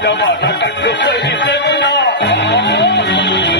Yamada, Yamada, Yamada, Yamada, Yamada,